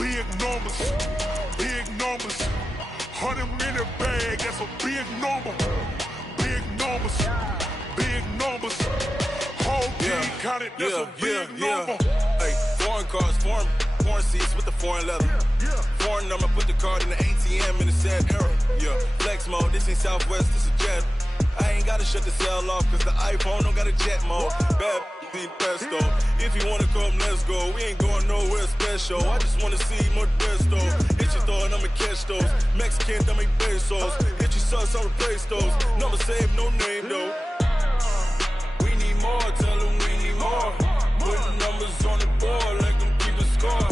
Big numbers, big numbers. 100-minute bag, that's a big number. Big numbers, big numbers. Whole team counted, that's a big number. Hey, foreign cars, foreign seats with the foreign leather. Foreign number, put the card in the ATM in the sad era. Yeah, flex mode, this ain't Southwest, this is jet. I ain't gotta shut the cell off, cause the iPhone don't got a jet mode. Bad pesto. If you wanna come, let's go. We ain't going nowhere special. I just wanna see more desto. Hit your throw and I'ma catch those. Mexican, I'ma make pesos. Hit your sauce, I'll replace those. Number save, no name though. We need more, tell them we need more. Putting numbers on the board, like them keep a score.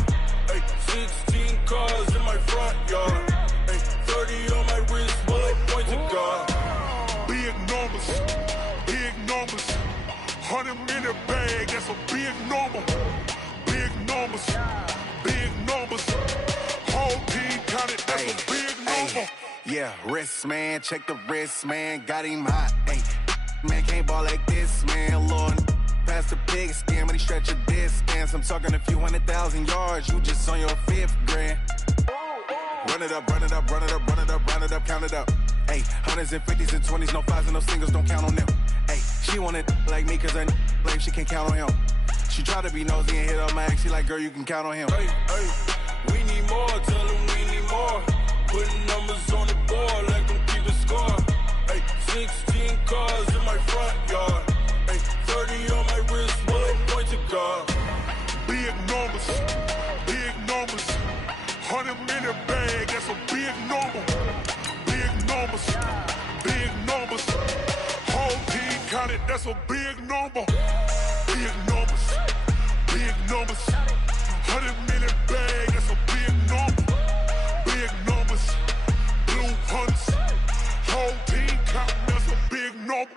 Hey, 16 cars in my front yard. Hey, 30 on my wrist, bullet point to God. Big numbers, big numbers. 100-minute bag, that's a big number. Big numbers, big numbers. Whole team counted, that's a big number. Yeah, wrist man, check the wrist man, got him hot. Ay, man can't ball like this, man. Lord, past the pig skin, when he stretch a distance. I'm talking a few 100,000 yards, you just on your 5th grand. Run it up, run it up, run it up, run it up, run it up, count it up. Ay, 100s and 50s and 20s, no 5s and no singles, don't count on them. Ay, she want it like me, cause her blame, she can't count on him. She try to be nosy and hit up my ex, she like, girl, you can count on him. Hey, we need more, tell them we need more. Putting numbers on the board, like them keep a score. Hey, 16 cars in my front yard. Hey, 30 on my wrist, bullet point to God. Big numbers, big numbers. 100-minute bag, that's a big number. Big numbers, big numbers. Whole team counted, that's a big number. Big numbers, big numbers. 100-minute bag, that's a big number. Big numbers, blue hunts. Whole team counting, that's a big number.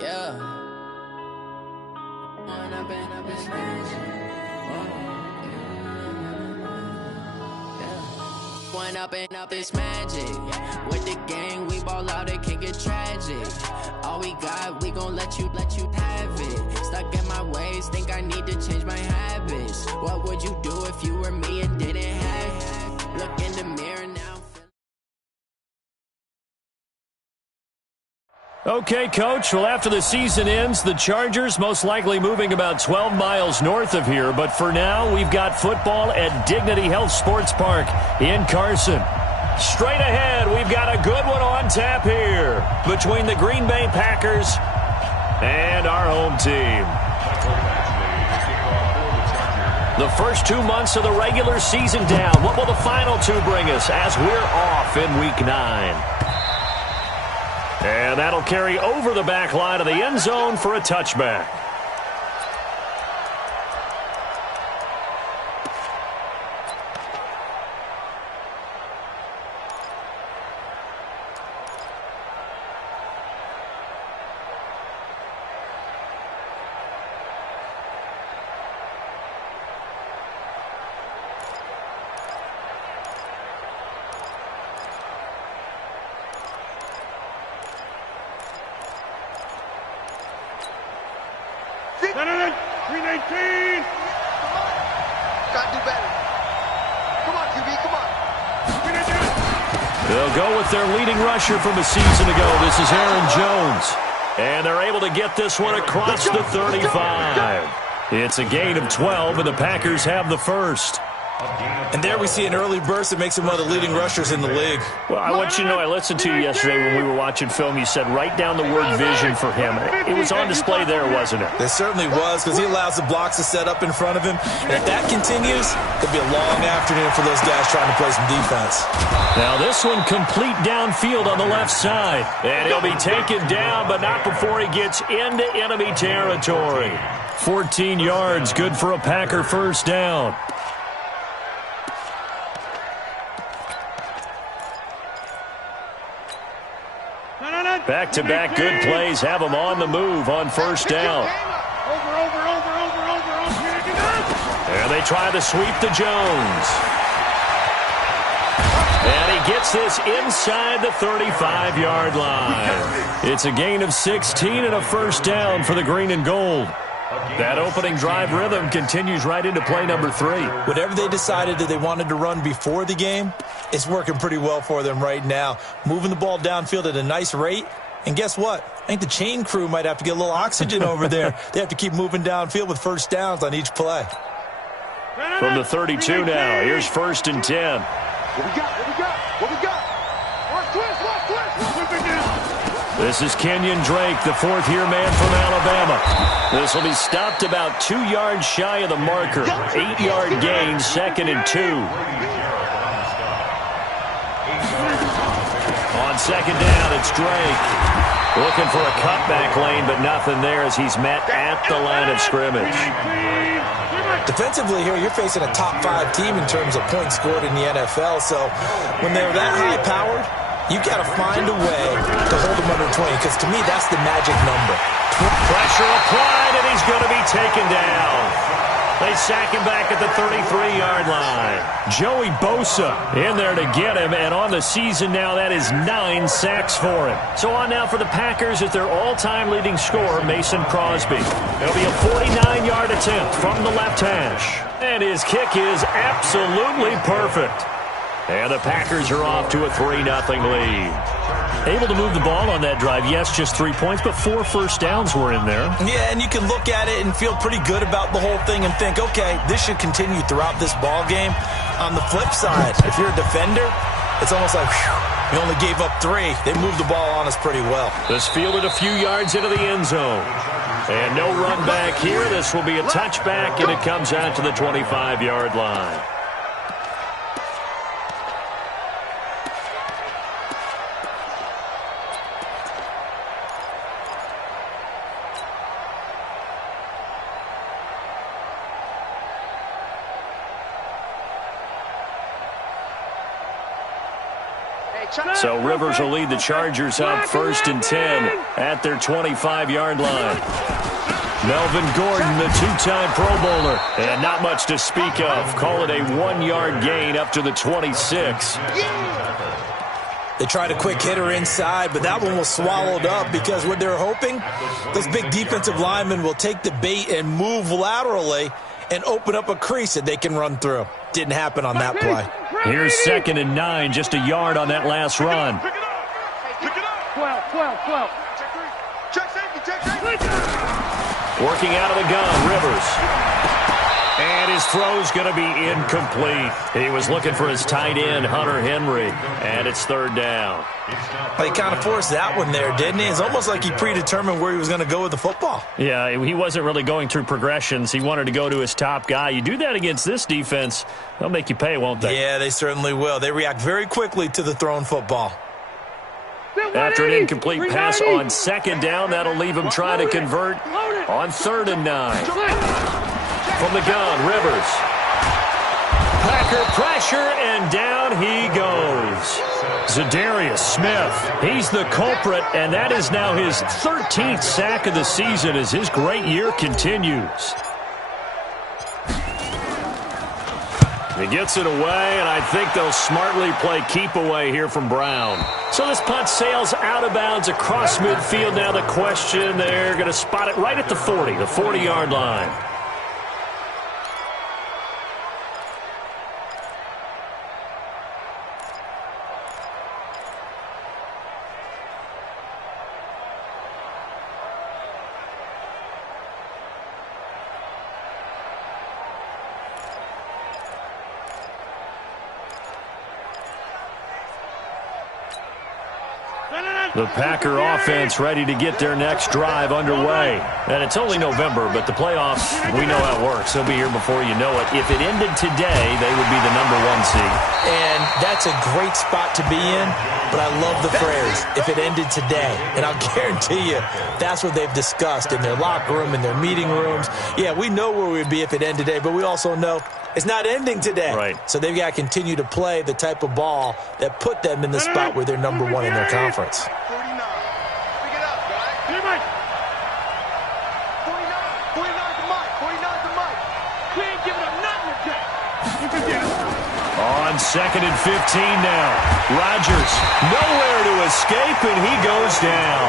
Yeah. One up and up is magic. With the gang, we ball out, it can get tragic. All we got, we gon' let you have it. Stuck in my ways, think I need to change my habits. What would you do if you were me and didn't have it? Look in the mirror now. Okay, Coach. Well, after the season ends, the Chargers most likely moving about 12 miles north of here. But for now, we've got football at Dignity Health Sports Park in Carson. Straight ahead, we've got a good one on tap here between the Green Bay Packers and our home team. The first 2 months of the regular season down. What will the final 2 bring us as we're off in Week 9? And that'll carry over the back line of the end zone for a touchback. They'll go with their leading rusher from a season ago. This is Aaron Jones. And they're able to get this one across the 35. It's a gain of 12, and the Packers have the first. And there we see an early burst that makes him one of the leading rushers in the league. Well, I want you to know, I listened to you yesterday when we were watching film. You said write down the word vision for him. It was on display there, wasn't it? There certainly was, because he allows the blocks to set up in front of him. And if that continues, it'll be a long afternoon for those guys trying to play some defense. Now this one complete downfield on the left side. And he'll be taken down, but not before he gets into enemy territory. 14 yards, good for a Packer first down. Back-to-back good plays have them on the move on first down. And they try to sweep to Jones. And he gets this inside the 35-yard line. It's a gain of 16 and a first down for the green and gold. That opening drive rhythm continues right into play number 3. Whatever they decided that they wanted to run before the game, it's working pretty well for them right now. Moving the ball downfield at a nice rate. And guess what? I think the chain crew might have to get a little oxygen over there. They have to keep moving downfield with first downs on each play. From the 32 now, here's 1st and 10. What we got? What we got? What we got? This is Kenyon Drake, the 4th-year man from Alabama. This will be stopped about 2 yards shy of the marker. 8-yard gain, 2nd and 2. On 2nd down, it's Drake. Looking for a cutback lane, but nothing there as he's met at the line of scrimmage. Defensively here, you're facing a top 5 team in terms of points scored in the NFL. So when they're that high-powered, you got to find a way to hold them under 20, because to me, that's the magic number. Pressure applied, and he's going to be taken down. They sack him back at the 33-yard line. Joey Bosa in there to get him, and on the season now, that is 9 sacks for him. So on now for the Packers is their all-time leading scorer, Mason Crosby. It'll be a 49-yard attempt from the left hash. And his kick is absolutely perfect. And the Packers are off to a 3-0 lead. Able to move the ball on that drive. Yes, just 3 points, but 4 first downs were in there. Yeah, and you can look at it and feel pretty good about the whole thing and think, okay, this should continue throughout this ball game. On the flip side, if you're a defender, it's almost like, whew, we only gave up 3. They moved the ball on us pretty well. This fielded a few yards into the end zone. And no run back here. This will be a touchback, and it comes out to the 25-yard line. So Rivers will lead the Chargers up 1st and 10 at their 25-yard line. Melvin Gordon, the 2-time Pro Bowler, and not much to speak of. Call it a 1-yard gain up to the 26. They tried a quick hitter inside, but that one was swallowed up because what they're hoping, those big defensive linemen will take the bait and move laterally and open up a crease that they can run through. Didn't happen on that play. Here's 2nd and 9, just a yard on that last run. Pick it up. 12. Check safety. Working out of the gun, Rivers. And his throw's going to be incomplete. He was looking for his tight end, Hunter Henry, and it's 3rd down. He kind of forced that one there, didn't he? It's almost like he predetermined where he was going to go with the football. Yeah, he wasn't really going through progressions. He wanted to go to his top guy. You do that against this defense, they'll make you pay, won't they? Yeah, they certainly will. They react very quickly to the thrown football. After an incomplete pass on 2nd down, that'll leave him trying to convert on 3rd and 9. From the gun, Rivers. Packer pressure, and down he goes. Zadarius Smith, he's the culprit, and that is now his 13th sack of the season as his great year continues. He gets it away, and I think they'll smartly play keep away here from Brown. So this punt sails out of bounds across midfield. Now the question, they're going to spot it right at the 40, the 40-yard line. The Packer offense ready to get their next drive underway. And it's only November, but the playoffs, we know how it works. They'll be here before you know it. If it ended today, they would be the #1 seed. And that's a great spot to be in, but I love the phrase, if it ended today. And I'll guarantee you, that's what they've discussed in their locker room, in their meeting rooms. Yeah, we know where we'd be if it ended today, but we also know it's not ending today. Right. So they've got to continue to play the type of ball that put them in the spot where they're #1 in their conference. 49. Pick it up, guys. 49 to Mike. 49 to Mike. We ain't giving up nothing today. On 2nd and 15 now. Rodgers nowhere to escape, and he goes down.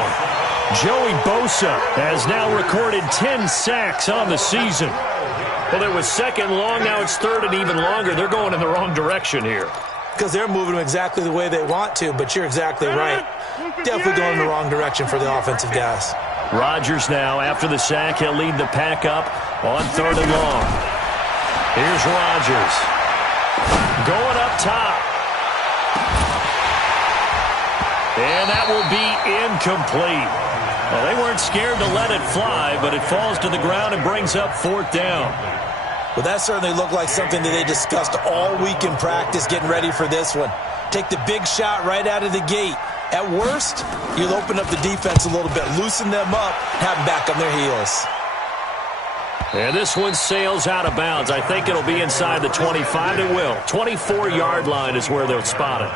Joey Bosa has now recorded 10 sacks on the season. Well, it was second long. Now it's third and even longer. They're going in the wrong direction here. Because they're moving them exactly the way they want to, but you're exactly right. Definitely going in the wrong direction for the offensive guys. Rodgers now, after the sack, he'll lead the pack up on third and long. Here's Rodgers. Going up top. And that will be incomplete. Well, they weren't scared to let it fly, but it falls to the ground and brings up fourth down. Well, that certainly looked like something that they discussed all week in practice getting ready for this one. Take the big shot right out of the gate. At worst, you'll open up the defense a little bit, loosen them up, have them back on their heels. And this one sails out of bounds. I think it'll be inside the 25. It will. 24-yard line is where they'll spot it.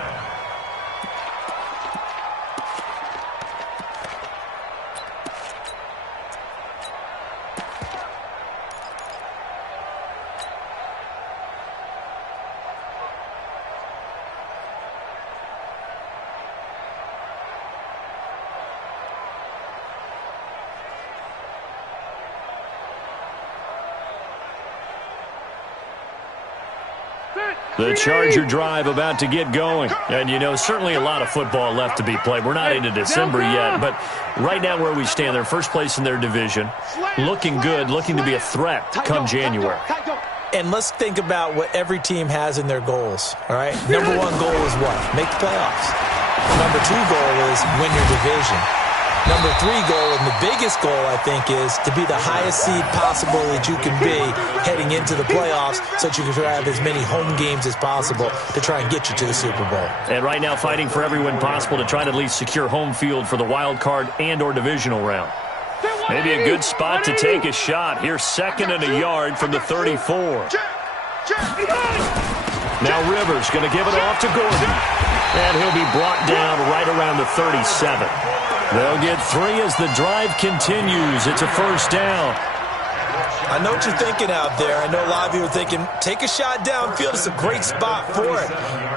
The Charger drive about to get going. And, you know, certainly a lot of football left to be played. We're not into December yet, but right now where we stand, they're first place in their division. Looking good, looking to be a threat come January. And let's think about what every team has in their goals, all right? Number one goal is what? Make the playoffs. Number two goal is win your division. Number three goal, and the biggest goal, I think, is to be the highest seed possible that you can be heading into the playoffs so that you can have as many home games as possible to try and get you to the Super Bowl. And right now fighting for every win possible to try to at least secure home field for the wild card and or divisional round. Maybe a good spot to take a shot. Here's second and a yard from the 34. Now Rivers going to give it off to Gordon. And he'll be brought down right around the 37. They'll get three as the drive continues. It's a first down. I know what you're thinking out there. I know a lot of you are thinking, take a shot downfield. It's a great spot for it.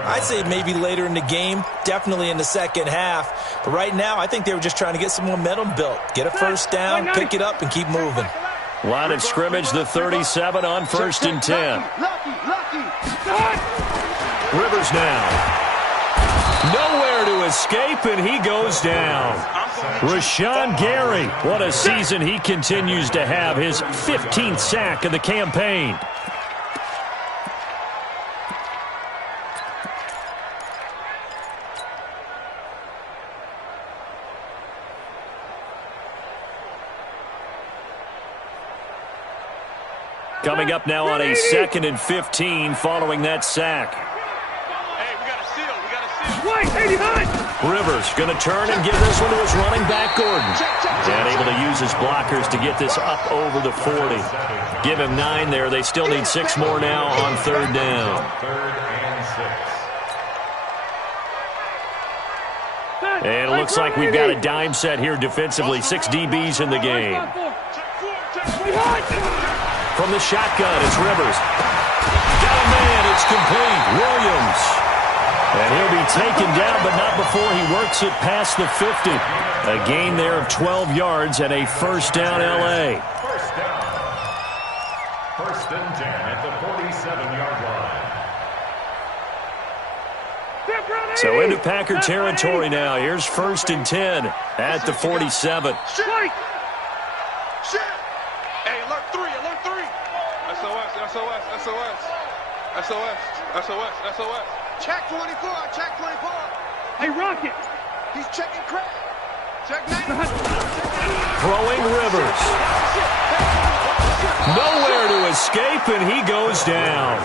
I'd say maybe later in the game, definitely in the second half. But right now, I think they were just trying to get some momentum built. Get a first down, pick it up, and keep moving. Line of scrimmage, the 37 on first and 10. Rivers now. Nowhere to escape, and he goes down. Rashawn Gary, what a season he continues to have. His 15th sack of the campaign. Coming up now on a 2nd and 15 following that sack. Rivers going to turn and give this one to his running back, Gordon. And able to use his blockers to get this up over the 40. Give him 9 there. They still need 6 more now on third down. And it looks like we've got a dime set here defensively. 6 DBs in the game. From the shotgun, it's Rivers. Got a man. It's complete. Williams. And he'll be taken down, but not before he works it past the 50. A gain there of 12 yards and a first down, L.A. First and 10 at the 47-yard line. So into Packer territory now. Here's first and 10 at the 47. Hey, alert 3, alert 3. SOS, SOS, SOS. SOS, SOS, SOS. Check 24, check 24. Hey, Rocket. He's checking crack. Check 9. Throwing Rivers. Nowhere to escape, and he goes down.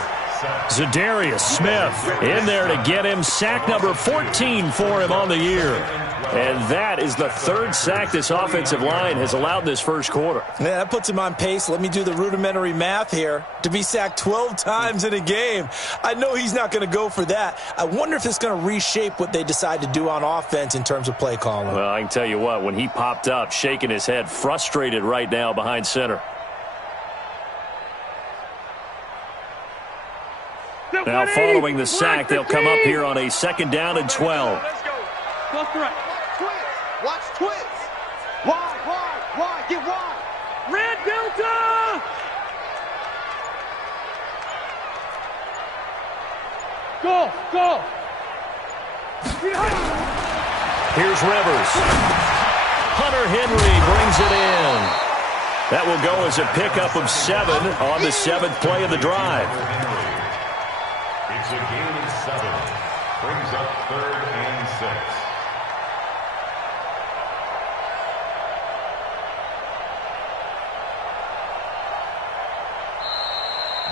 Zadarius Smith in there to get him. Sack number 14 for him on the year. And that is the 3rd sack this offensive line has allowed this first quarter. Yeah, that puts him on pace. Let me do the rudimentary math here. To be sacked 12 times in a game, I know he's not going to go for that. I wonder if it's going to reshape what they decide to do on offense in terms of play calling. Well, I can tell you what, when he popped up, shaking his head, frustrated right now behind center. Now following the sack, they'll come up here on a 2nd down and 12. Left to right. Watch twist. Wide, get wide. Red Delta! Go! Here's Rivers. Hunter Henry brings it in. That will go as a pickup of 7 on the 7th play of the drive. It's a gain of 7. Brings up 3rd and 6.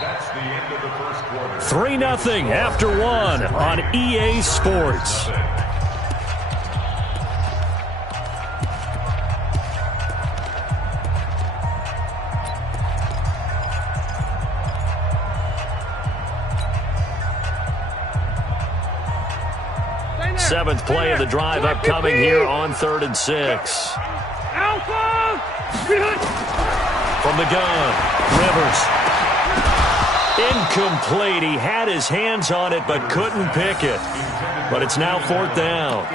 That's the end of the first quarter. 3-0 after 1 on EA Sports. Seventh play of the drive upcoming here on 3rd and 6. Alpha! From the gun, Rivers. Incomplete. He had his hands on it but couldn't pick it. But it's now 4th down.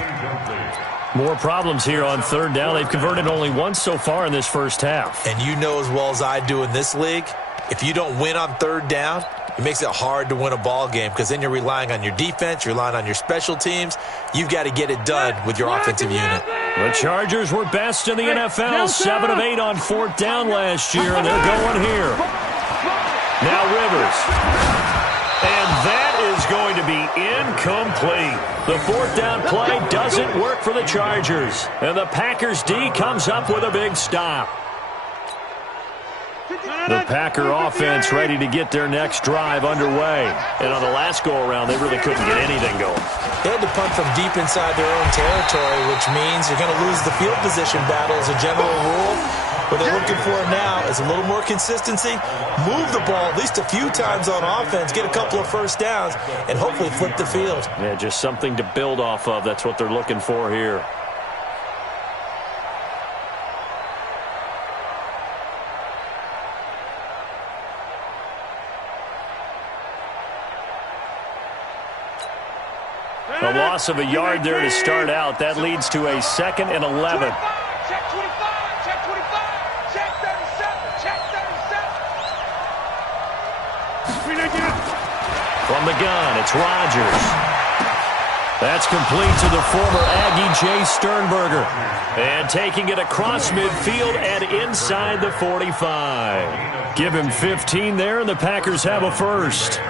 More problems here on 3rd down. They've converted only once so far in this first half. And you know as well as I do in this league, if you don't win on 3rd down, it makes it hard to win a ball game because then you're relying on your defense, you're relying on your special teams. You've got to get it done with your offensive unit. The Chargers were best in the NFL, 7 of 8 on 4th down last year, and they're going here. Now Rivers. And that is going to be incomplete. The 4th down play doesn't work for the Chargers. And the Packers D comes up with a big stop. The Packer offense ready to get their next drive underway. And on the last go-around, they really couldn't get anything going. They had to punt from deep inside their own territory, which means you're going to lose the field position battle as a general rule. What they're looking for now is a little more consistency, move the ball at least a few times on offense, get a couple of first downs, and hopefully flip the field. Yeah, just something to build off of. That's what they're looking for here. A loss of a yard there to start out. That leads to a 2nd and 11. Check 25, check 25, check 37, check 37. From the gun, it's Rodgers. That's complete to the former Aggie Jay Sternberger. And taking it across midfield and inside the 45. Give him 15 there, and the Packers have a first.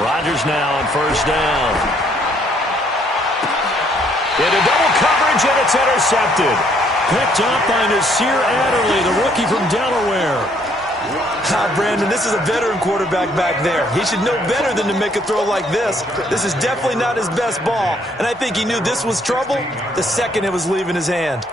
Rodgers now on 1st down. Into double coverage, and it's intercepted. Picked up by Nasir Adderley, the rookie from Delaware. Brandon, this is a veteran quarterback back there. He should know better than to make a throw like this. This is definitely not his best ball, and I think he knew this was trouble the second it was leaving his hand.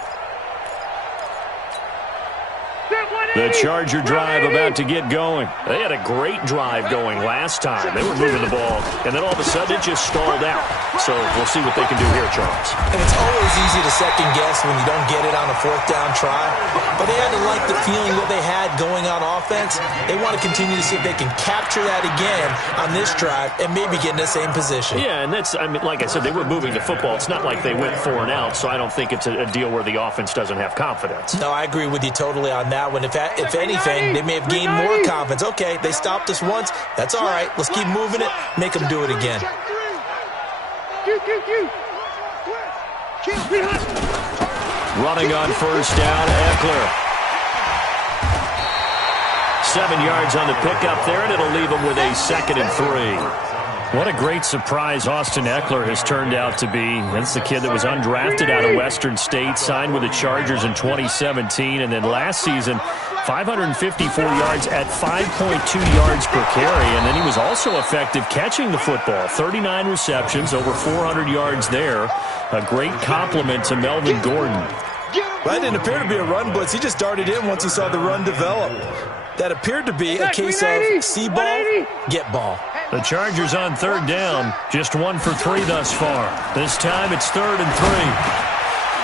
The Charger drive about to get going. They had a great drive going last time. They were moving the ball, and then all of a sudden it just stalled out. So we'll see what they can do here, Charles. And it's always easy to second guess when you don't get it on a 4th down try. But they had to like the feeling that they had going on offense. They want to continue to see if they can capture that again on this drive and maybe get in the same position. Yeah, and that's, I mean, like I said, they were moving the football. It's not like they went 4 and out, so I don't think it's a deal where the offense doesn't have confidence. No, I agree with you totally on that one. If anything, they may have gained more confidence. Okay, they stopped us once. That's all right. Let's keep moving it. Make them do it again. Running on 1st down, Eckler. 7 yards on the pickup there, and it'll leave them with a 2nd and 3. What a great surprise Austin Eckler has turned out to be. That's the kid that was undrafted out of Western State, signed with the Chargers in 2017, and then last season, 554 yards at 5.2 yards per carry, and then he was also effective catching the football. 39 receptions, over 400 yards there. A great compliment to Melvin Gordon. That didn't appear to be a run blitz. He just darted in once he saw the run develop. That appeared to be a case of see ball, get ball. The Chargers on third down, just 1 for 3 thus far. This time it's 3rd and 3.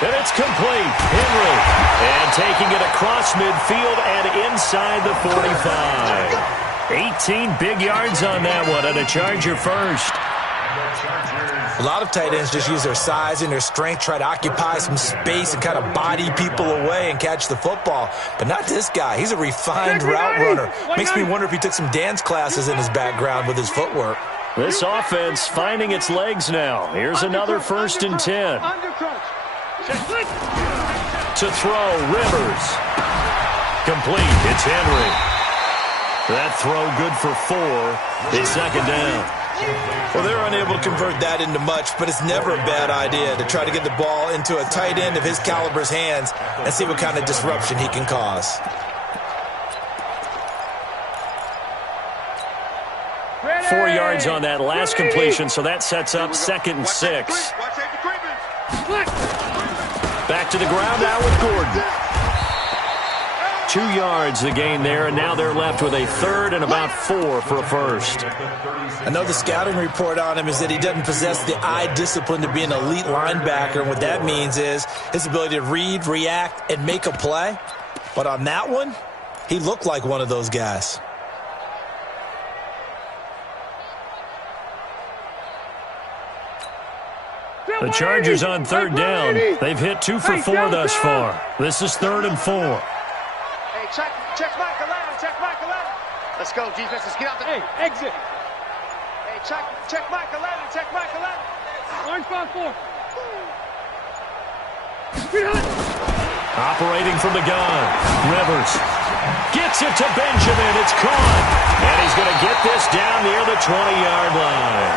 And it's complete. Henry. And taking it across midfield and inside the 45. 18 big yards on that one, and a Charger first. A lot of tight ends just use their size and their strength, try to occupy some space and kind of body people away and catch the football. But not this guy. He's a refined route runner. Makes me wonder if he took some dance classes in his background with his footwork. This offense finding its legs now. Here's another 1st and 10. To throw, Rivers. Complete. It's Henry. That throw good for 4. It's 2nd down. Well, they're unable to convert that into much, but it's never a bad idea to try to get the ball into a tight end of his caliber's hands and see what kind of disruption he can cause. Ready. 4 yards on that last completion, so that sets up 2nd and 6. Back to the ground now with Gordon. 2 yards the gain there, and now they're left with a 3rd and about 4 for a first. I know the scouting report on him is that he doesn't possess the eye discipline to be an elite linebacker, and what that means is his ability to read, react, and make a play. But on that one, he looked like one of those guys. The Chargers on 3rd down. They've hit 2 for 4 thus far. This is 3rd and 4. Check Mike 11, check Mike 11. Let's go, defense, let's get out there. Hey, exit. Hey, check Mike 11, check Mike 11. Orange 5-4. Operating from the gun. Rivers gets it to Benjamin. It's caught. And he's going to get this down near the 20-yard line.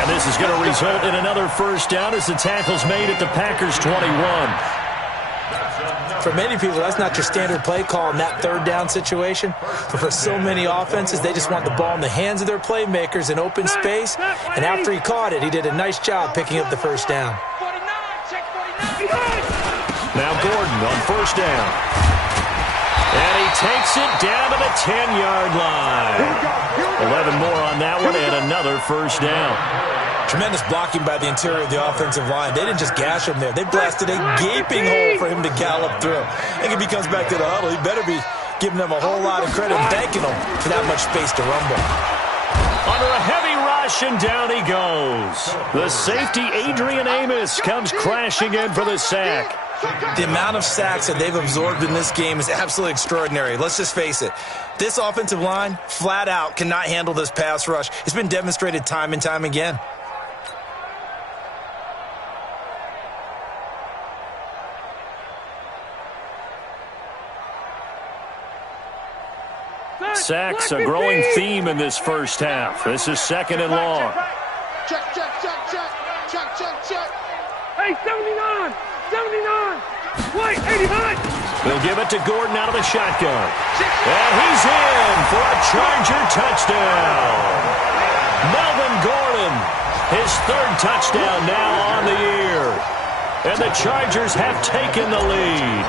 And this is going to result in another first down as the tackle's made at the Packers' 21. For many people, that's not your standard play call in that 3rd down situation. But for so many offenses, they just want the ball in the hands of their playmakers in open space. And after he caught it, he did a nice job picking up the first down. Now Gordon on 1st down. And he takes it down to the 10-yard line. 11 more on that one and another first down. Tremendous blocking by the interior of the offensive line. They didn't just gash him there. They blasted a gaping hole for him to gallop through. I think if he comes back to the huddle, he better be giving them a whole lot of credit and thanking them for that much space to rumble. Under a heavy rush, and down he goes. The safety, Adrian Amos, comes crashing in for the sack. The amount of sacks that they've absorbed in this game is absolutely extraordinary. Let's just face it. This offensive line, flat out, cannot handle this pass rush. It's been demonstrated time and time again. Sacks, a growing theme in this first half. This is 2nd and long. Check. Hey, 79. Wait, 89. They'll give it to Gordon out of the shotgun. And he's in for a Charger touchdown. Melvin Gordon, his 3rd touchdown now on the year. And the Chargers have taken the lead.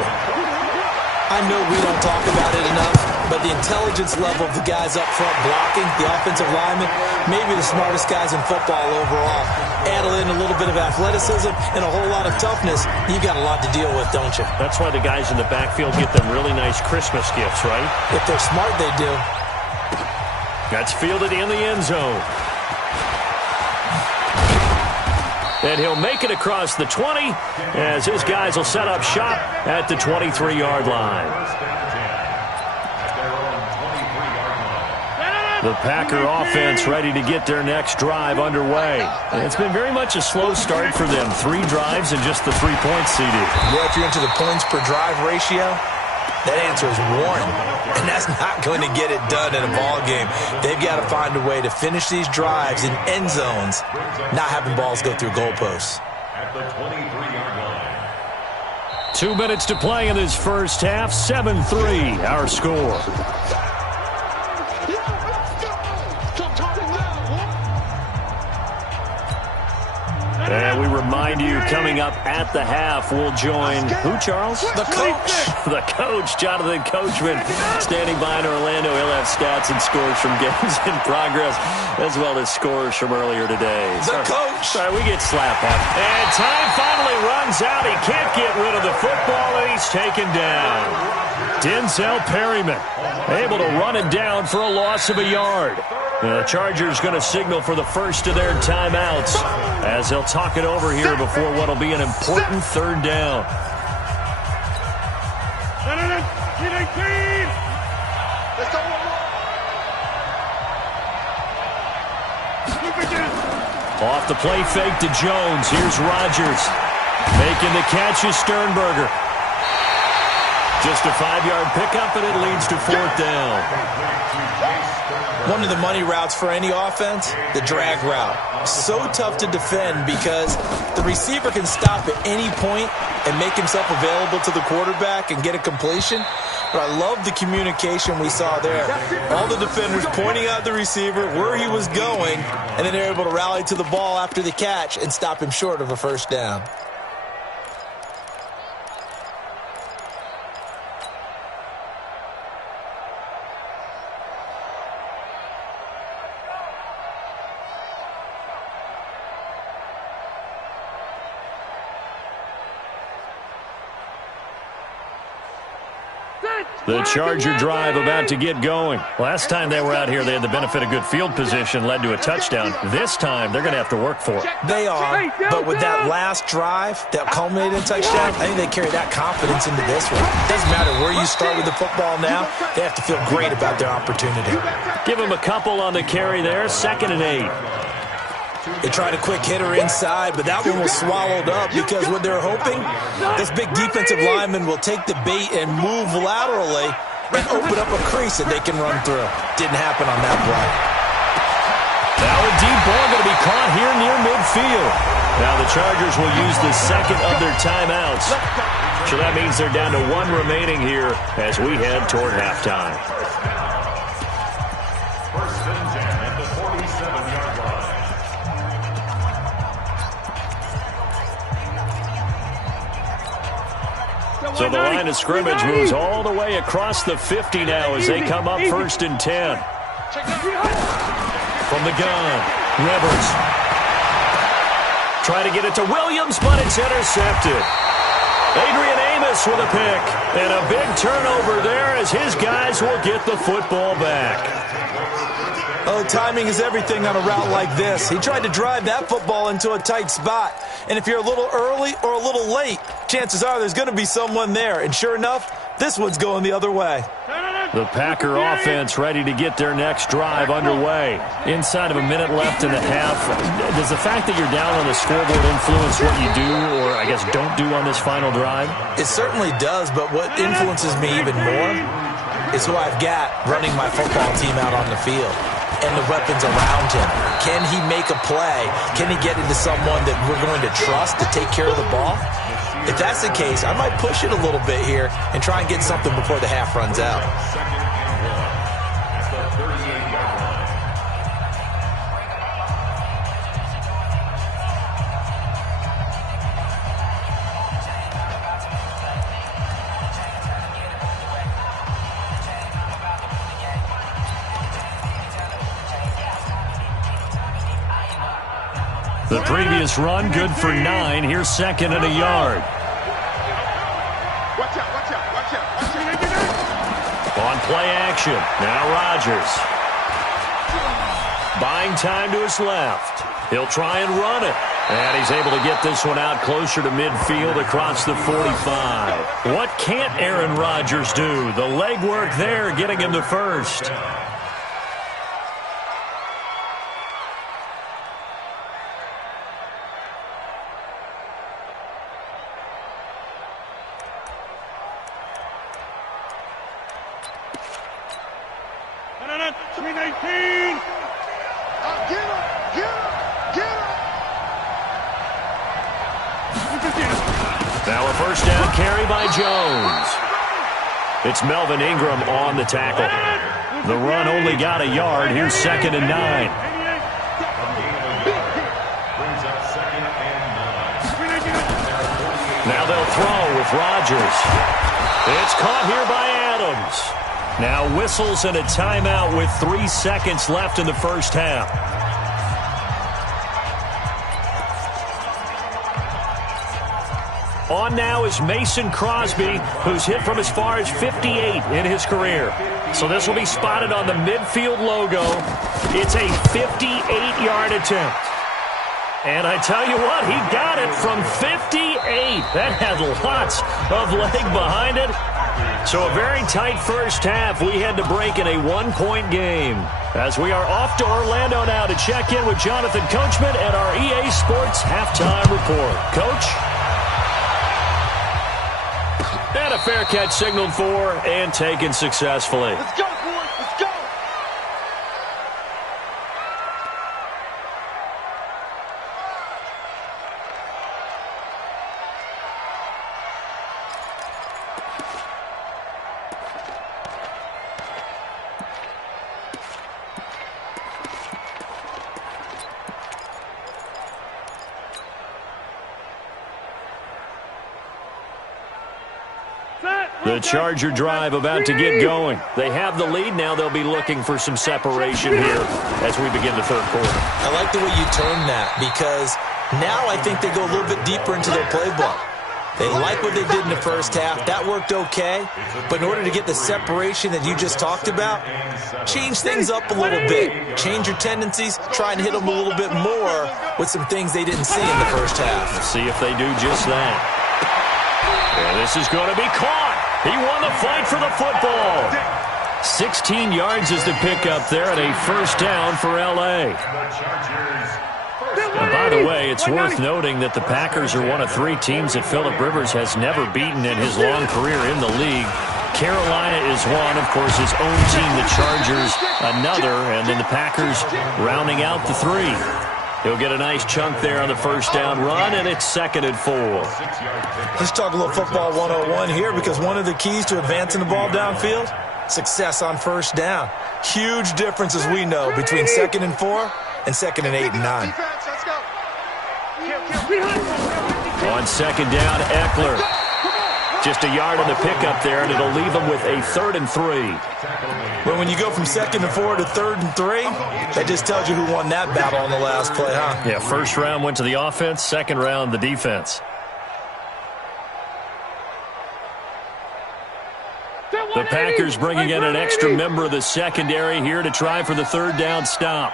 I know we don't talk about it enough, but the intelligence level of the guys up front blocking, the offensive linemen, maybe the smartest guys in football overall. Add in a little bit of athleticism and a whole lot of toughness, you got a lot to deal with, don't you? That's why the guys in the backfield get them really nice Christmas gifts, right? If they're smart, they do. That's fielded in the end zone. And he'll make it across the 20 as his guys will set up shop at the 23-yard line. The Packer offense ready to get their next drive underway. And it's been very much a slow start for them. 3 drives and just the 3 points seeded. Yeah, if you're into the points per drive ratio, that answer is 1. And that's not going to get it done in a ball game. They've got to find a way to finish these drives in end zones, not having balls go through goalposts. At the 23-yard line. 2 minutes to play in this first half. 7-3, our score. And we remind remind you, coming up at the half, we'll join who, Charles? The coach. The coach, Jonathan Coachman, standing by in Orlando. He'll have stats and scores from games in progress, as well as scores from earlier today. The coach. Sorry, we get slap up. And time finally runs out. He can't get rid of the football, and he's taken down. Denzel Perryman able to run it down for a loss of a yard. The Chargers going to signal for the first of their timeouts as they'll talk it over here before what will be an important third down. Off the play fake to Jones. Here's Rodgers. Making the catch is Sternberger. Just a 5-yard pickup, and it leads to fourth down. One of the money routes for any offense, the drag route. So tough to defend because the receiver can stop at any point and make himself available to the quarterback and get a completion. But I love the communication we saw there. All the defenders pointing out the receiver, where he was going, and then they're able to rally to the ball after the catch and stop him short of a first down. The Charger drive about to get going. Last time they were out here, they had the benefit of good field position, led to a touchdown. This time, they're going to have to work for it. They are, but with that last drive that culminated in touchdown, I think they carry that confidence into this one. It doesn't matter where you start with the football now. They have to feel great about their opportunity. Give them a couple on the carry there, 2nd and 8. They tried a quick hitter inside, but that one was swallowed up because what they're hoping, this big defensive lineman will take the bait and move laterally and open up a crease that they can run through. Didn't happen on that play. Now a deep ball going to be caught here near midfield. Now the Chargers will use the second of their timeouts. So that means they're down to 1 remaining here as we head toward halftime. First and 10 at the 47-yard line. So the line of scrimmage moves all the way across the 50 now as they come up 1st and 10. From the gun, Rivers. Try to get it to Williams, but it's intercepted. Adrian Amos with a pick. And a big turnover there as his guys will get the football back. Oh, timing is everything on a route like this. He tried to drive that football into a tight spot. And if you're a little early or a little late, chances are there's going to be someone there. And sure enough, this one's going the other way. The Packer offense ready to get their next drive underway. Inside of a minute left in the half. Does the fact that you're down on the scoreboard influence what you do or, I guess, don't do on this final drive? It certainly does, but what influences me even more is who I've got running my football team out on the field and the weapons around him. Can he make a play? Can he get into someone that we're going to trust to take care of the ball? If that's the case, I might push it a little bit here and try and get something before the half runs out. The previous run, good for 9. Here's 2nd and a yard. Watch out, watch out, watch out, watch out. On play action, now Rodgers. Buying time to his left. He'll try and run it. And he's able to get this one out closer to midfield across the 45. What can't Aaron Rodgers do? The legwork there getting him the first. Now a first down carry by Jones. It's Melvin Ingram on the tackle. The run only got a yard. Here's 2nd and 9. Brings up 2nd and 9. with Rodgers. It's caught here by Adams. Now whistles and a timeout with 3 seconds left in the first half. On now is Mason Crosby, who's hit from as far as 58 in his career. So this will be spotted on the midfield logo. It's a 58-yard attempt. And I tell you what, he got it from 58. That had lots of leg behind it. So a very tight first half. We had to break in a 1-point game. As we are off to Orlando now to check in with Jonathan Coachman and our EA Sports Halftime Report. Coach? And a fair catch signaled for and taken successfully. Let's go, boys. Let's go. The Charger drive about to get going. They have the lead. Now they'll be looking for some separation here as we begin the third quarter. I like the way you term that because now I think they go a little bit deeper into their playbook. They like what they did in the first half. That worked okay. But in order to get the separation that you just talked about, change things up a little bit. Change your tendencies. Try and hit them a little bit more with some things they didn't see in the first half. Let's see if they do just that. And this is going to be caught. He won the fight for the football. 16 yards is the pickup there and a first down for L.A. And by the way, it's worth noting that the Packers are one of 3 teams that Phillip Rivers has never beaten in his long career in the league. Carolina is one, of course, his own team, the Chargers, another, and then the Packers rounding out the 3. He'll get a nice chunk there on the first down run, and it's 2nd and 4. Let's talk a little football 101 here because one of the keys to advancing the ball downfield, success on first down. Huge difference, as we know, between 2nd and 4 and 2nd and 8 and 9. On 2nd down, Eckler. Just a yard on the pickup there, and it'll leave them with a 3rd and 3. But when you go from 2nd and 4 to 3rd and 3, that just tells you who won that battle on the last play, huh? Yeah, first round went to the offense, second round the defense. The Packers bringing in an extra member of the secondary here to try for the 3rd down stop.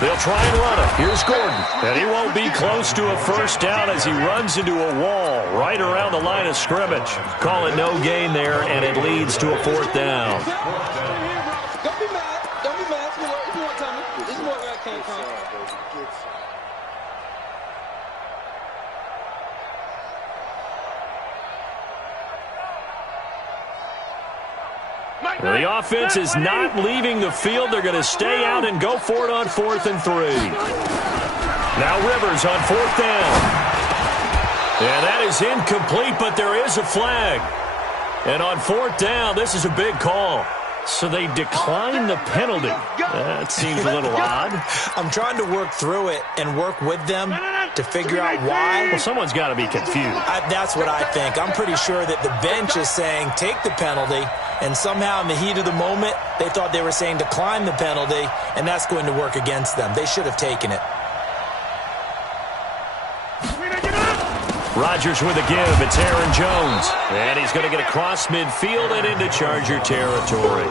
They'll try and run it. Here's Gordon. And he won't be close to a first down as he runs into a wall right around the line of scrimmage. Call it no gain there, and it leads to a 4th down. Don't be mad. Don't be mad. It's more time. This is more where I came from. The offense is not leaving the field. They're going to stay out and go for it on 4th and 3. Now Rivers on 4th down. And that is incomplete, but there is a flag. And on 4th down, this is a big call. So they decline the penalty. That seems a little odd. I'm trying to work through it and work with them to figure out why. Well, someone's got to be confused. That's what I think. I'm pretty sure that the bench is saying take the penalty, and somehow in the heat of the moment, they thought they were saying decline the penalty, and that's going to work against them. They should have taken it. Rodgers with a give. It's Aaron Jones. And he's going to get across midfield and into Charger territory.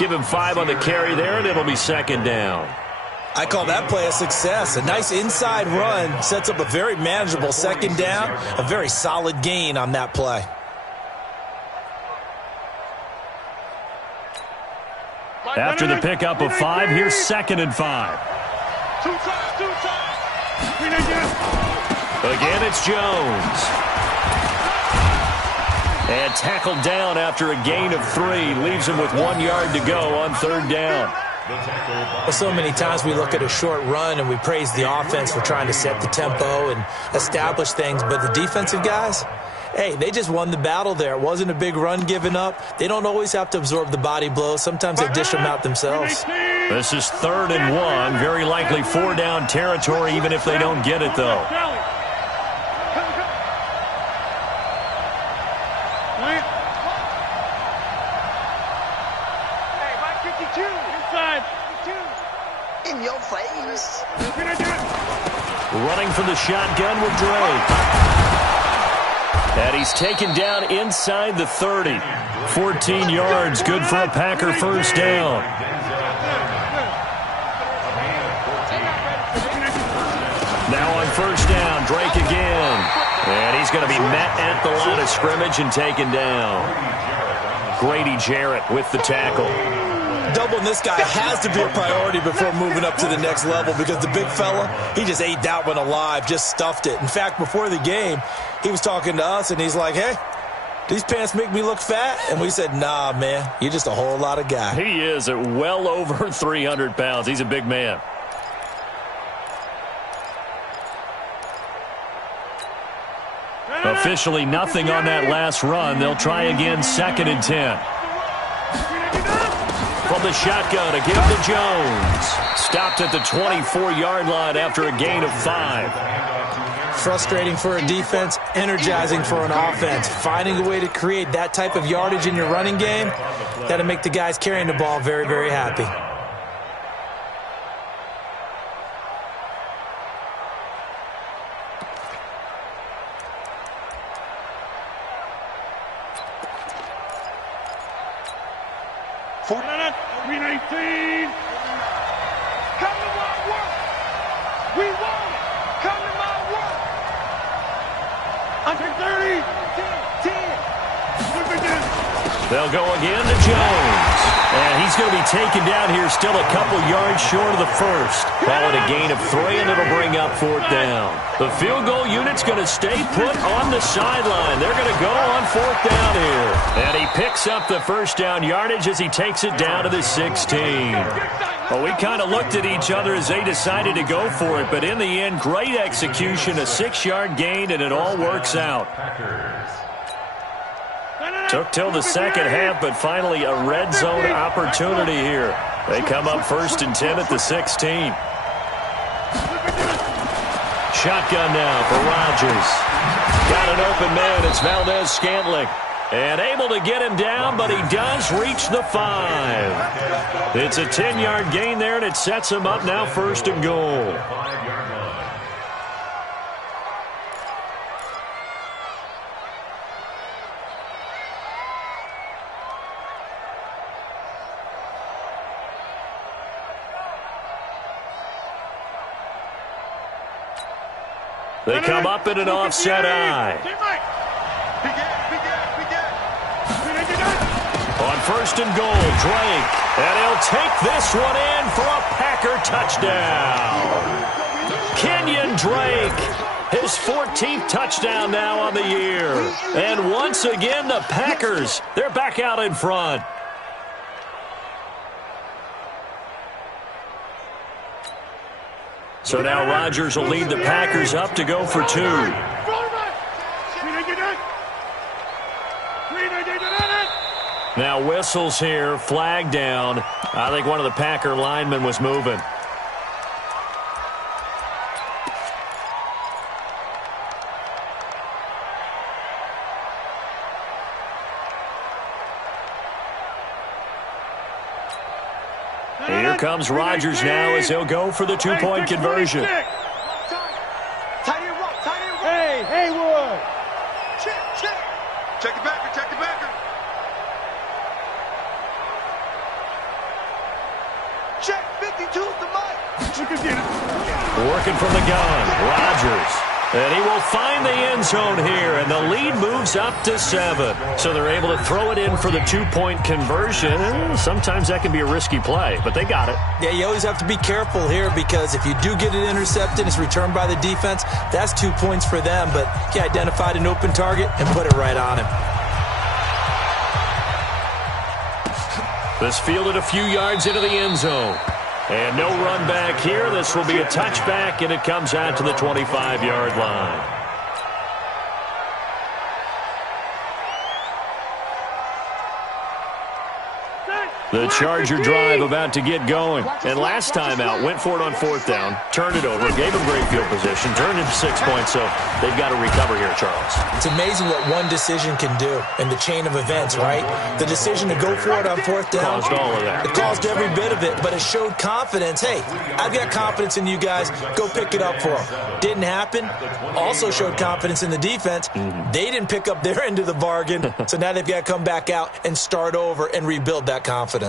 Give him 5 on the carry there, and it'll be 2nd down. I call that play a success. A nice inside run sets up a very manageable 2nd down. A very solid gain on that play. After the pickup of 5, here's 2nd and 5. Again, it's Jones. And tackled down after a gain of 3. Leaves him with 1 yard to go on 3rd down. Well, so many times we look at a short run and we praise the offense for trying to set the tempo and establish things. But the defensive guys, hey, they just won the battle there. It wasn't a big run given up. They don't always have to absorb the body blows. Sometimes they dish them out themselves. This is 3rd and 1. Very likely 4 down territory, even if they don't get it, though. your face. Running from the shotgun with Drake. And he's taken down inside the 30. 14 yards, good for a Packer first down. Now on first down, Drake again. And he's going to be met at the line of scrimmage and taken down. Grady Jarrett with the tackle. Doubling this guy has to be a priority before moving up to the next level because the big fella, he just ate that one alive, just stuffed it. In fact, before the game, he was talking to us, and he's like, hey, these pants make me look fat? And we said, nah, man, you're just a whole lot of guy. He is at well over 300 pounds. He's a big man. Officially nothing on that last run. They'll try again, 2nd and 10. From the shotgun, a give to Jones. Stopped at the 24-yard line after a gain of 5. Frustrating for a defense, energizing for an offense. Finding a way to create that type of yardage in your running game, that'll make the guys carrying the ball very, very happy. They'll go again to Jones. And he's going to be taken down here still a couple yards short of the first. Call it a gain of 3, and it'll bring up 4th down. The field goal unit's going to stay put on the sideline. They're going to go on 4th down here. And he picks up the first down yardage as he takes it down to the 16. Well, we kind of looked at each other as they decided to go for it. But in the end, great execution, a 6-yard gain, and it all works out. Took till the second half, but finally a red zone opportunity here. They come up 1st and 10 at the 16. Shotgun now for Rodgers. Got an open man. It's Valdez-Scantling. And able to get him down, but he does reach the 5. It's a 10-yard gain there, and it sets him up now 1st and goal. They come up in an offset eye. On 1st and goal, Drake. And he'll take this one in for a Packer touchdown. Kenyon Drake, his 14th touchdown now on the year. And once again, the Packers, they're back out in front. So now Rodgers will lead the Packers up to go for 2. Now whistles here, flag down. I think one of the Packer linemen was moving. Here comes Rodgers now as he'll go for the 2-point conversion. Hey, Haywood. Check it back, check it back. Check 52 the mic. Working from the gun, Rodgers. And he will find the end zone here, and the lead moves up to 7. So they're able to throw it in for the 2-point conversion. Sometimes that can be a risky play, but they got it. Yeah, you always have to be careful here because if you do get it intercepted, it's returned by the defense. That's 2 points for them, but he identified an open target and put it right on him. This fielded a few yards into the end zone. And no run back here. This will be a touchback, and it comes out to the 25-yard line. The Charger drive about to get going. And last time out, went for it on 4th down, turned it over, gave them great field position, turned into 6 points, so they've got to recover here, Charles. It's amazing what one decision can do in the chain of events, right? The decision to go for it on 4th down. Caused all of that. It caused every bit of it, but it showed confidence. Hey, I've got confidence in you guys. Go pick it up for them. Didn't happen. Also showed confidence in the defense. They didn't pick up their end of the bargain, so now they've got to come back out and start over and rebuild that confidence. 3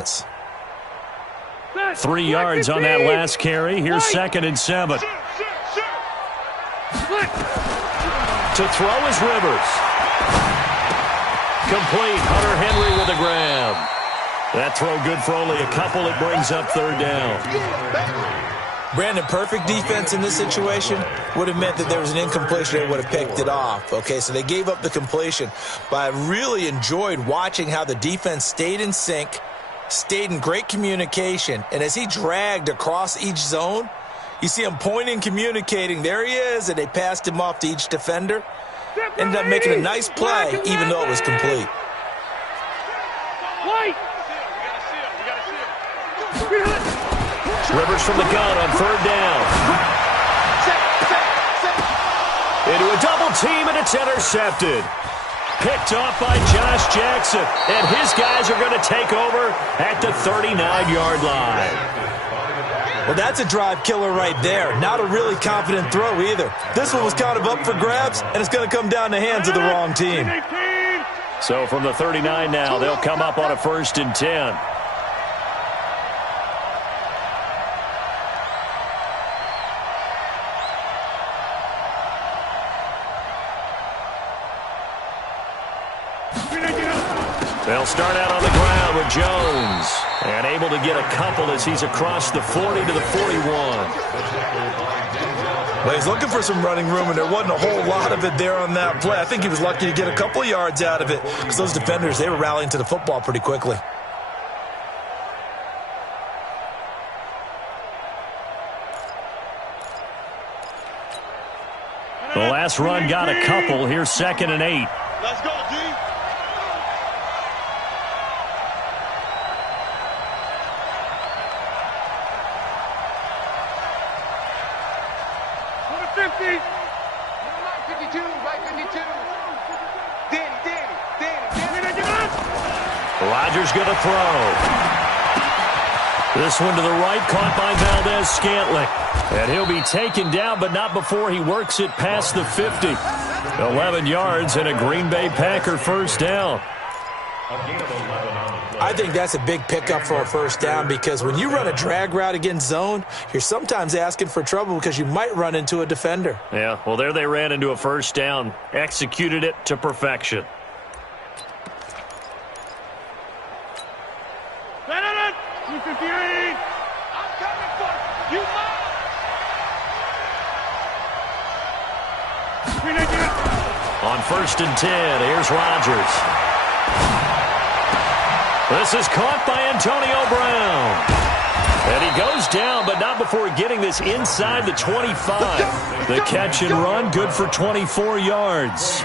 yards on that last carry. Here's 2nd and 7. To throw is Rivers. Complete. Hunter Henry with a grab. That throw good for only a couple. It brings up 3rd down. Brandon, perfect defense in this situation would have meant that there was an incompletion. They would have picked it off. Okay, so they gave up the completion. But I really enjoyed watching how the defense stayed in sync, stayed in great communication, and as he dragged across each zone, you see him pointing, communicating. There he is, and they passed him off to each defender. Ended up making a nice play, even though it was complete. Rivers from the gun on 3rd down. Into a double team, and it's intercepted. Picked off by Josh Jackson, and his guys are going to take over at the 39-yard line. Well, that's a drive killer right there. Not a really confident throw either. This one was kind of up for grabs, and it's going to come down the hands of the wrong team. So from the 39 now, they'll come up on a 1st and 10. They'll start out on the ground with Jones, and able to get a couple as he's across the 40 to the 41. Well, he's looking for some running room, and there wasn't a whole lot of it there on that play. I think he was lucky to get a couple yards out of it because those defenders, they were rallying to the football pretty quickly. The last run got a couple. Here's 2nd and 8. Let's go, D. Rodgers going to throw. This one to the right, caught by Valdez-Scantling. And he'll be taken down, but not before he works it past the 50. 11 yards and a Green Bay Packer 1st down. I think that's a big pickup for a 1st down because when you run a drag route against zone, you're sometimes asking for trouble because you might run into a defender. Yeah, well, there they ran into a 1st down. Executed it to perfection. On 1st and 10, here's Rodgers. This is caught by Antonio Brown. And he goes down, but not before getting this inside the 25. The catch and run, good for 24 yards.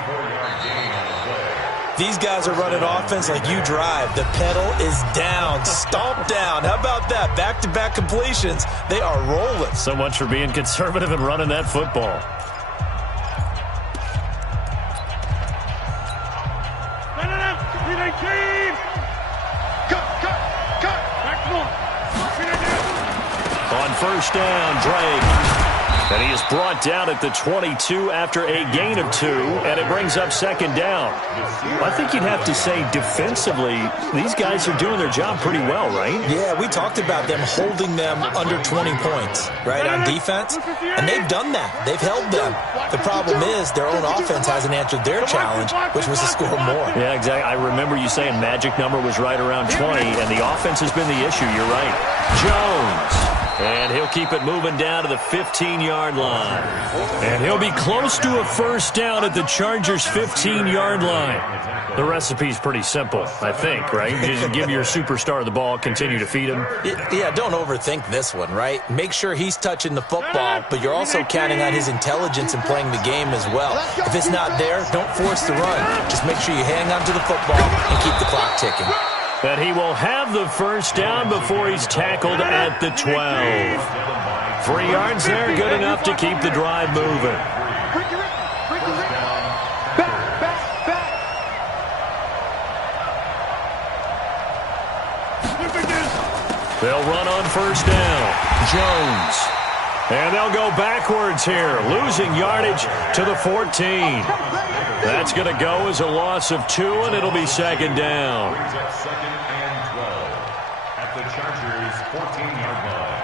These guys are running offense like you drive. The pedal is down, stomp down. How about that? Back-to-back completions. They are rolling. So much for being conservative and running that football. On 1st down, Drake. And he is brought down at the 22 after a gain of 2, and it brings up 2nd down. I think you'd have to say defensively, these guys are doing their job pretty well, right? Yeah, we talked about them holding them under 20 points, right, on defense. And they've done that. They've held them. The problem is their own offense hasn't answered their challenge, which was to score more. Yeah, exactly. I remember you saying magic number was right around 20, and the offense has been the issue. You're right. Jones. And he'll keep it moving down to the 15-yard line. And he'll be close to a 1st down at the Chargers' 15-yard line. The recipe's pretty simple, I think, right? Just give your superstar the ball, continue to feed him. Yeah, don't overthink this one, right? Make sure he's touching the football, but you're also counting on his intelligence in playing the game as well. If it's not there, don't force the run. Just make sure you hang on to the football and keep the clock ticking. And he will have the first down before he's tackled at the 12. 3 yards there, good enough to keep the drive moving. They'll run on first down. Jones. And they'll go backwards here, losing yardage to the 14. That's going to go as a loss of 2, and it'll be second down. Second and 12 at the Chargers' 14-yard line.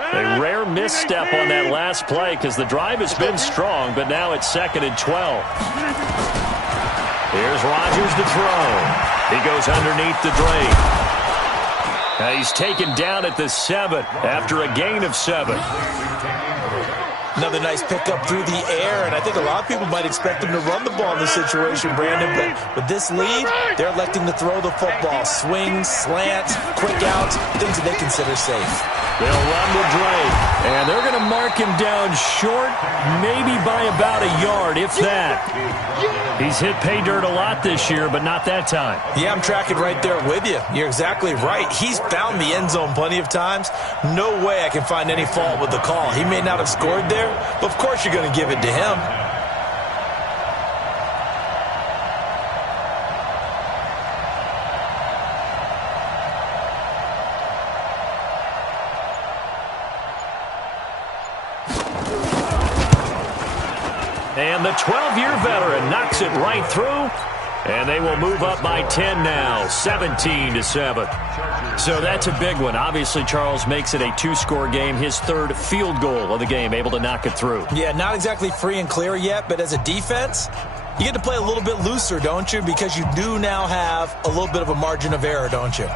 A rare misstep on that last play because the drive has been strong, but now it's second and 12. Here's Rodgers to throw. He goes underneath the Drake. Now he's taken down at the 7 after a gain of 7. Another nice pickup through the air, and I think a lot of people might expect him to run the ball in this situation, Brandon, but with this lead, they're electing to throw the football. Swings, slants, quick outs, things that they consider safe. They'll run to Drake, and they're going to mark him down short, maybe by about a yard, if that. He's hit pay dirt a lot this year, but not that time. Yeah, I'm tracking right there with you. You're exactly right. He's found the end zone plenty of times. No way I can find any fault with the call. He may not have scored there, but of course you're going to give it to him. And the 12-year veteran knocks it right through. And they will move up by 10 now, 17-7. So that's a big one. Obviously, Charles makes it a 2-score game, his 3rd field goal of the game, able to knock it through. Yeah, not exactly free and clear yet, but as a defense, you get to play a little bit looser, don't you? Because you do now have a little bit of a margin of error, don't you?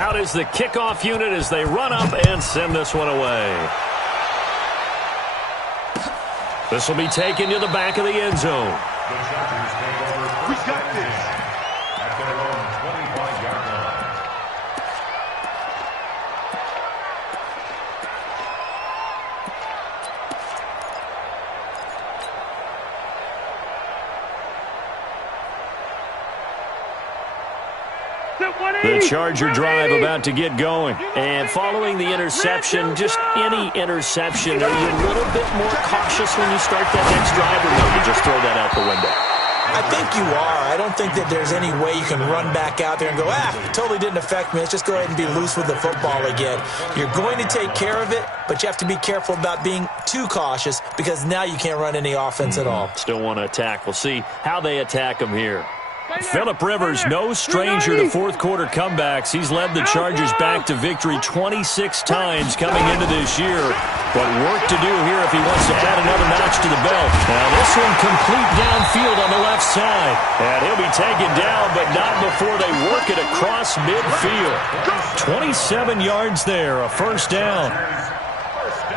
Out is the kickoff unit as they run up and send this one away. This will be taken to the back of the end zone. The Chargers take over first and 10 at their own 25-yard line. The Charger drive about to get going. And following the interception, just any interception, are you a little bit more cautious when you start that next drive, or no, you just throw that out the window? I think you are. I don't think that there's any way you can run back out there and go, it totally didn't affect me. Let's just go ahead and be loose with the football again. You're going to take care of it, but you have to be careful about being too cautious because now you can't run any offense at all. Still want to attack. We'll see how they attack them here. Phillip Rivers, no stranger to fourth-quarter comebacks. He's led the Chargers back to victory 26 times coming into this year. But work to do here if he wants to add another notch to the belt. Now this one complete downfield on the left side. And he'll be taken down, but not before they work it across midfield. 27 yards there, a first down.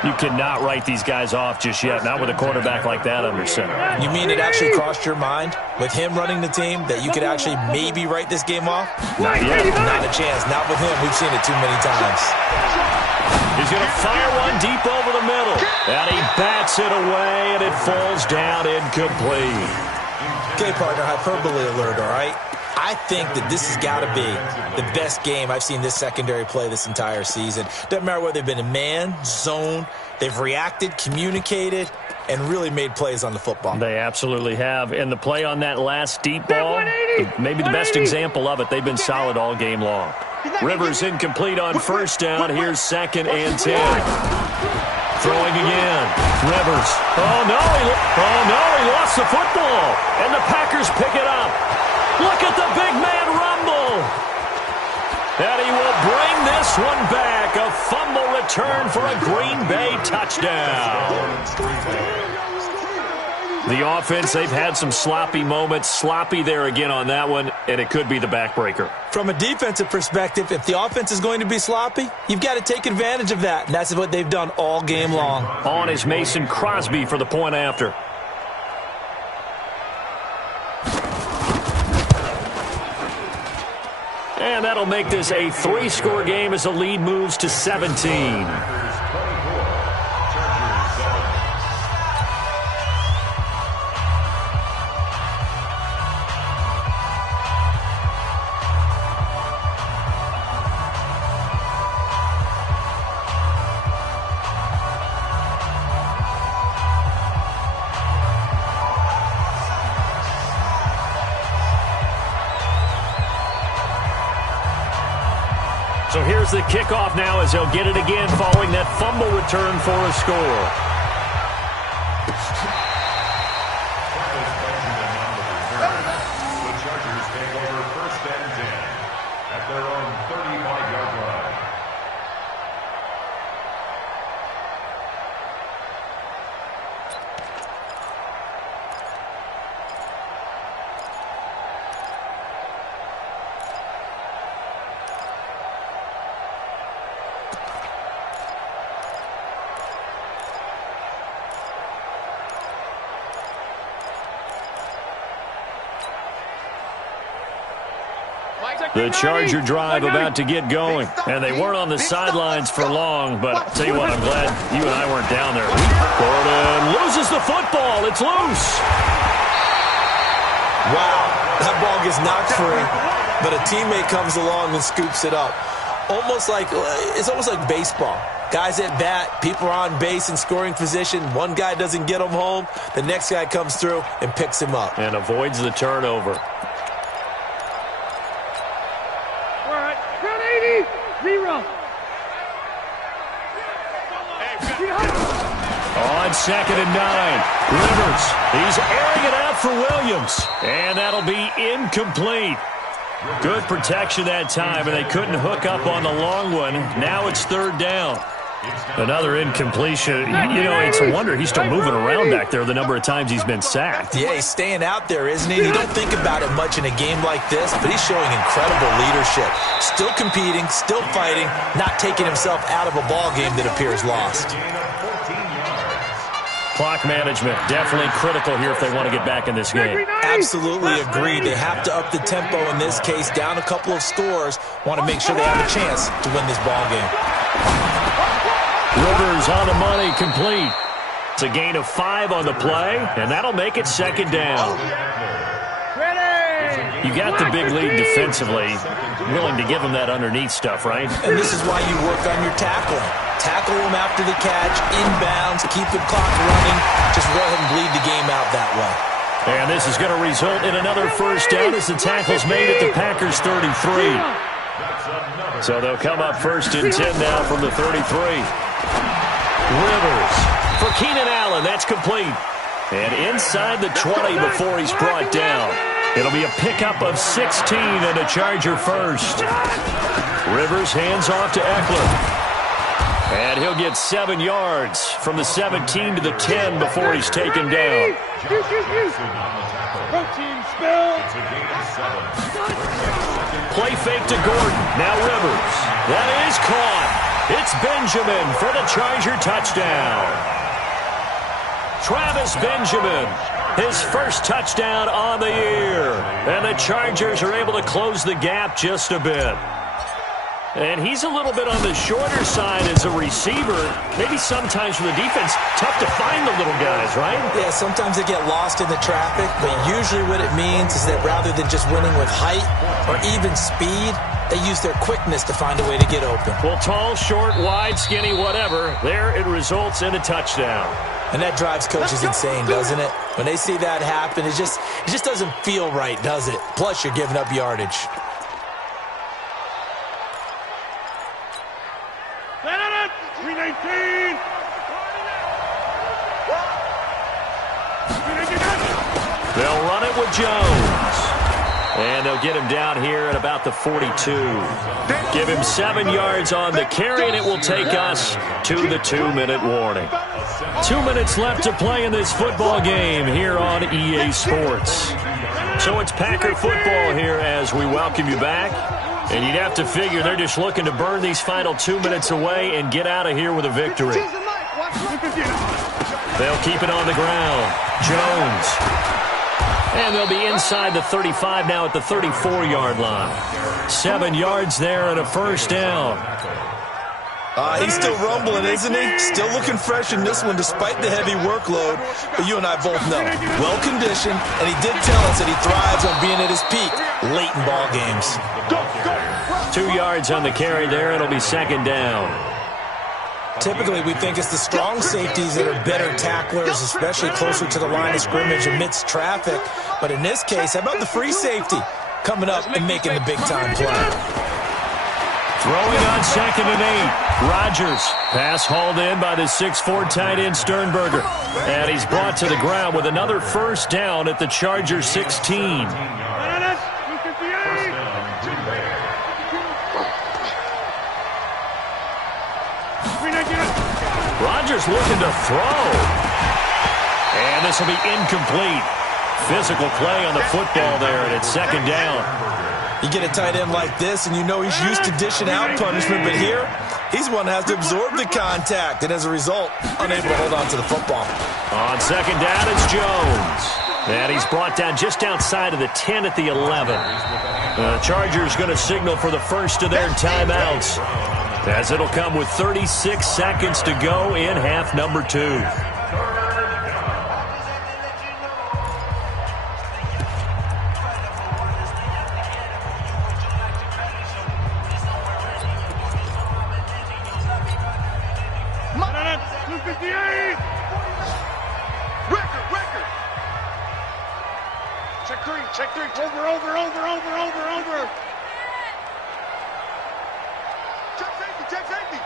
You cannot write these guys off just yet, not with a quarterback like that under center. You mean it actually crossed your mind with him running the team that you could actually maybe write this game off? Not yet. Not a chance. Not with him. We've seen it too many times. He's going to fire one deep over the middle. And he bats it away, and it falls down incomplete. Okay, partner, hyperbole alert, all right? I think that this has got to be the best game I've seen this secondary play this entire season. Doesn't matter whether they've been in man, zone, they've reacted, communicated, and really made plays on the football. They absolutely have. And the play on that last deep ball, maybe the best example of it, they've been solid all game long. Rivers incomplete on first down. Here's 2nd and 10. Throwing again. Rivers. Oh, no, he lost the football. And the Packers pick it up. Look at the big man rumble. And he will bring this one back. A fumble return for a Green Bay touchdown. The offense, they've had some sloppy moments. Sloppy there again on that one, and it could be the backbreaker. From a defensive perspective, if the offense is going to be sloppy, you've got to take advantage of that, and that's what they've done all game long. On is Mason Crosby for the point after. And that'll make this a 3-score game as the lead moves to 17. So here's the kickoff now as they'll get it again following that fumble return for a score. The Chargers take over 1st and 10 at their own 35-yard line. The Charger drive about to get going. And they weren't on the sidelines for long, but I'll tell you what, I'm glad you and I weren't down there. Gordon loses the football. It's loose. Wow, that ball gets knocked free, but a teammate comes along and scoops it up. It's almost like baseball. Guys at bat, people are on base in scoring position. One guy doesn't get him home. The next guy comes through and picks him up. And avoids the turnover. On 2nd and 9, Rivers. He's airing it out for Williams. And that'll be incomplete. Good protection that time, and they couldn't hook up on the long one. Now it's 3rd down. Another incompletion. You know, it's a wonder he's still moving around back there the number of times he's been sacked. Yeah, he's staying out there, isn't he? You don't think about it much in a game like this, but he's showing incredible leadership. Still competing, still fighting, not taking himself out of a ball game that appears lost. Clock management, definitely critical here if they want to get back in this game. Absolutely agreed. They have to up the tempo in this case, down a couple of scores. Want to make sure they have a chance to win this ball game. Rivers on the money, complete. It's a gain of 5 on the play, and that'll make it 2nd down. You got the big lead defensively. Willing to give him that underneath stuff, right? And this is why you work on your tackling. Tackle him after the catch, inbounds, keep the clock running. Just let him bleed the game out that way. And this is going to result in another 1st down as the tackle's made at the Packers' 33. So they'll come up 1st and 10 now from the 33. Rivers for Keenan Allen. That's complete. And inside the 20 before he's brought down. It'll be a pickup of 16 and a Charger 1st. Rivers hands off to Eckler. And he'll get 7 yards from the 17 to the 10 before he's taken down. Play fake to Gordon. Now Rivers. That is caught. It's Benjamin for the Charger touchdown. Travis Benjamin, his 1st touchdown on the year. And the Chargers are able to close the gap just a bit. And he's a little bit on the shorter side as a receiver. Maybe sometimes for the defense, tough to find the little guys, right? Yeah, sometimes they get lost in the traffic, but usually what it means is that rather than just winning with height or even speed, they use their quickness to find a way to get open. Well, tall, short, wide, skinny, whatever, there it results in a touchdown. And that drives coaches insane, doesn't it? When they see that happen, it just doesn't feel right, does it? Plus, you're giving up yardage. They'll run it with Jones. And they'll get him down here at about the 42. Give him 7 yards on the carry, and it will take us to the 2-minute warning. 2 minutes left to play in this football game here on EA Sports. So it's Packer football here as we welcome you back. And you'd have to figure they're just looking to burn these final 2 minutes away and get out of here with a victory. They'll keep it on the ground. Jones. And they'll be inside the 35 now at the 34-yard line. 7 yards there and a first down. He's still rumbling, isn't he? Still looking fresh in this one despite the heavy workload. But you and I both know, well-conditioned, and he did tell us that he thrives on being at his peak late in ball games. 2 yards on the carry there. It'll be second down. Typically, we think it's the strong safeties that are better tacklers, especially closer to the line of scrimmage amidst traffic. But in this case, how about the free safety coming up and making the big-time play? Throwing on 2nd and 8. Rodgers. Pass hauled in by the 6'4" tight end Sternberger. And he's brought to the ground with another first down at the Chargers 16. Rodgers looking to throw. And this will be incomplete. Physical play on the football there, and it's second down. You get a tight end like this, and you know he's used to dishing out punishment, but here, he's one that has to absorb the contact, and as a result, unable to hold on to the football. On second down, it's Jones. And he's brought down just outside of the 10 at the 11. The Chargers going to signal for the first of their timeouts, as it'll come with 36 seconds to go in half number 2. Check three. Over. Check safety.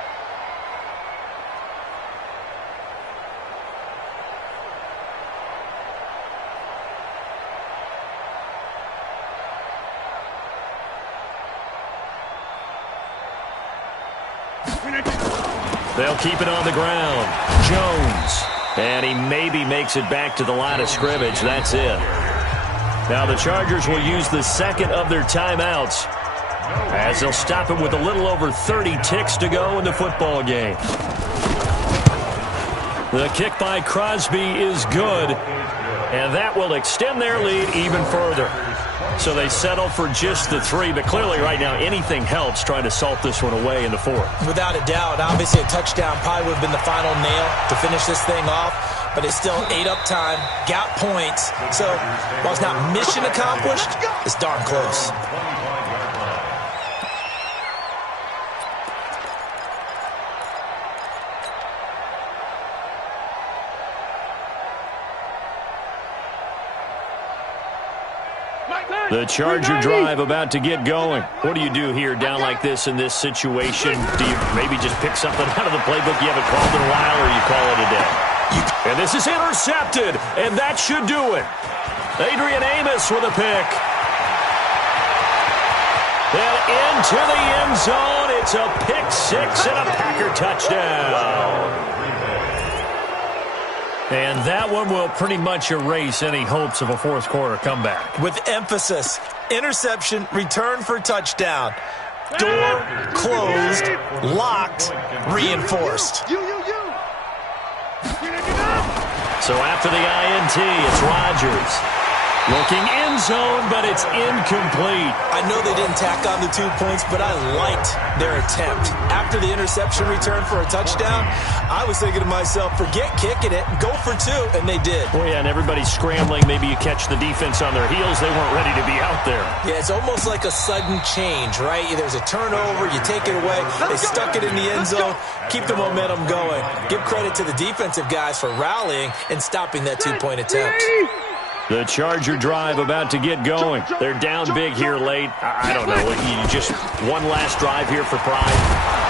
They'll keep it on the ground. Jones. And he maybe makes it back to the line of scrimmage. That's it. Now the Chargers will use the second of their timeouts, as they'll stop him with a little over 30 ticks to go in the football game. The kick by Crosby is good, and that will extend their lead even further. So they settle for just the 3, but clearly right now anything helps trying to salt this one away in the 4th. Without a doubt, obviously a touchdown probably would have been the final nail to finish this thing off, but it's still ate up time, got points. So while it's not mission accomplished, it's darn close. The Charger drive about to get going. What do you do here down like this in this situation? Do you maybe just pick something out of the playbook you haven't called in a while, or you call it a day? And this is intercepted, and that should do it. Adrian Amos with a pick. And into the end zone. It's a pick 6 and a Packer touchdown. And that one will pretty much erase any hopes of a fourth quarter comeback. With emphasis, interception, return for touchdown. Door closed, locked, reinforced. So after the INT, it's Rodgers. Looking end zone, but it's incomplete. I know they didn't tack on the 2 points, but I liked their attempt. After the interception return for a touchdown, I was thinking to myself, forget kicking it, go for 2, and they did. Well, yeah, and everybody's scrambling. Maybe you catch the defense on their heels. They weren't ready to be out there. Yeah, it's almost like a sudden change, right? There's a turnover, you take it away, they stuck it in the end zone, keep the momentum going. Give credit to the defensive guys for rallying and stopping that 2-point attempt. The Charger drive about to get going. They're down big here late. I don't know. You just one last drive here for pride.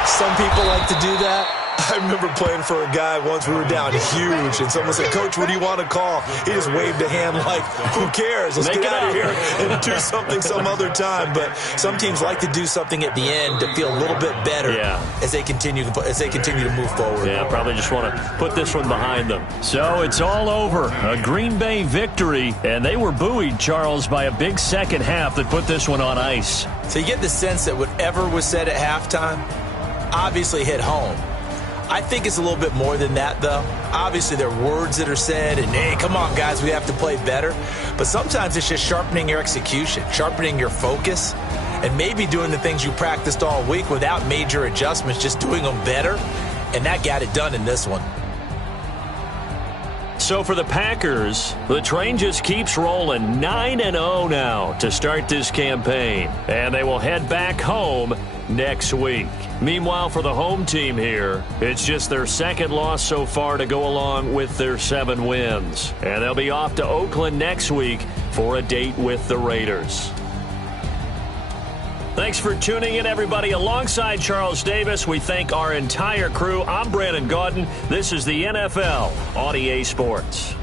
Some people like to do that. I remember playing for a guy once. We were down huge, and someone said, "Coach, what do you want to call?" He just waved a hand like, "Who cares? Let's get out of here and do something some other time." But some teams like to do something at the end to feel a little bit better as they continue to move forward. Yeah, probably just want to put this one behind them. So it's all over. A Green Bay victory, and they were buoyed, Charles, by a big second half that put this one on ice. So you get the sense that whatever was said at halftime obviously hit home. I think it's a little bit more than that, though. Obviously, there are words that are said, and, hey, come on, guys, we have to play better. But sometimes it's just sharpening your execution, sharpening your focus, and maybe doing the things you practiced all week without major adjustments, just doing them better. And that got it done in this one. So for the Packers, the train just keeps rolling 9-0 now to start this campaign. And they will head back home next week. Meanwhile, for the home team here, it's just their second loss so far to go along with their 7 wins. And they'll be off to Oakland next week for a date with the Raiders. Thanks for tuning in, everybody. Alongside Charles Davis, we thank our entire crew. I'm Brandon Gaudin. This is the NFL on EA Sports.